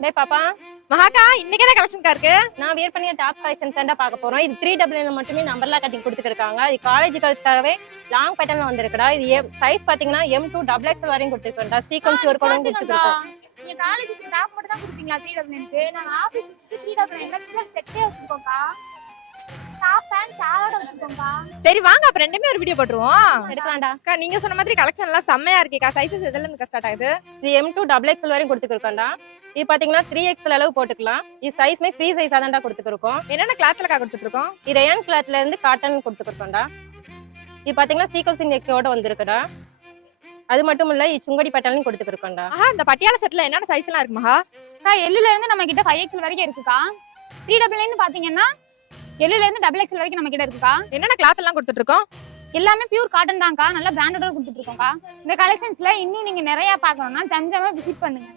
டேய் பாப்பா, மகாக்கா இன்னைக்கு என்ன கலெக்ஷன்க்கா இருக்கு? நான் வியர் பண்ணிய டாப் கலெக்ஷன்ஸ் தான் பார்க்க போறோம். இது 3WL மட்டுமே இந்த அம்பர்லா கட்டிங் கொடுத்துருக்காங்க. இது காலேஜ் கேர்ள்ஸ்க்காகவே லாங் பேட்டர்ன்ல வந்திருக்குடா. இது சைஸ் பாத்தீங்கன்னா M2 XXL வரையும் கொடுத்துருக்கோம்டா. சீக்வன்ஸ் ஒர்க் கூட கொடுத்துருக்கோம். நீங்க காலேஜ்க்கு டாப் மட்டும் தான் கொடுப்பீங்களா 3WLக்கு? நான் ஆபீஸ்க்கு 3WL செட்டே வச்சிருக்கோம்க்கா. Top pant ஷாலோட வச்சிருக்கோம்க்கா. சரி வாங்க அப்ப ரெண்டுமே ஒரு வீடியோ போட்டுருவோம். எடுக்கலாம்டா. அக்கா நீங்க சொன்ன மாதிரி கலெக்ஷன் எல்லாம் செம்மையா இருக்கேக்கா. சைஸஸ் எதுல இருந்து ஸ்டார்ட் ஆகுது? இது M2 XXL வரையும் கொடுத்துருக்கோம்டா. இது பாத்தீங்கன்னா 3XL அளவு போட்டுக்கலாம். இது சைஸ்மே ஃப்ரீ சைஸா தான்டா கொடுத்துருக்கோம். என்னென்ன கிளாத்லக்கா கொடுத்துட்டு இருக்கோம்? இது ரயான் கிளாத்ல இருந்து காட்டன் கொடுத்துருக்கோம்டா. இது பாத்தீங்கன்னா சீக்வன்ஸ் நெக்கோட வந்திருக்குடா. அது மட்டும் இல்ல இது சுங்கடி பேட்டர்ன்லயும் கொடுத்துருக்கோம்டா. ஆஹா இந்த பட்டியாலா செட்ல என்னென்ன சைஸ் எல்லாம் இருக்கு மகா? அக்கா எல்லுல இருந்து நம்ம கிட்ட 5XL வரைக்கும் இருக்குக்கா. 3WL பாத்தீங்கன்னா எல்லுல இருந்து XXL வரைக்கும் நம்ம கிட்ட இருக்குக்கா. என்னென்ன கிளாத் எல்லாம் கொடுத்துட்டு இருக்கோம்? எல்லாமே பியூர் காட்டன் தான்க்கா. நல்ல பிராண்டடோட கொடுத்துட்டு இருக்கோம்க்கா. இந்த கலெக்ஷன்ஸ்ல இன்னும் நீங்க நிறைய பார்க்கணும்னா ஜம்ஜமா விசிட் பண்ணுங்க.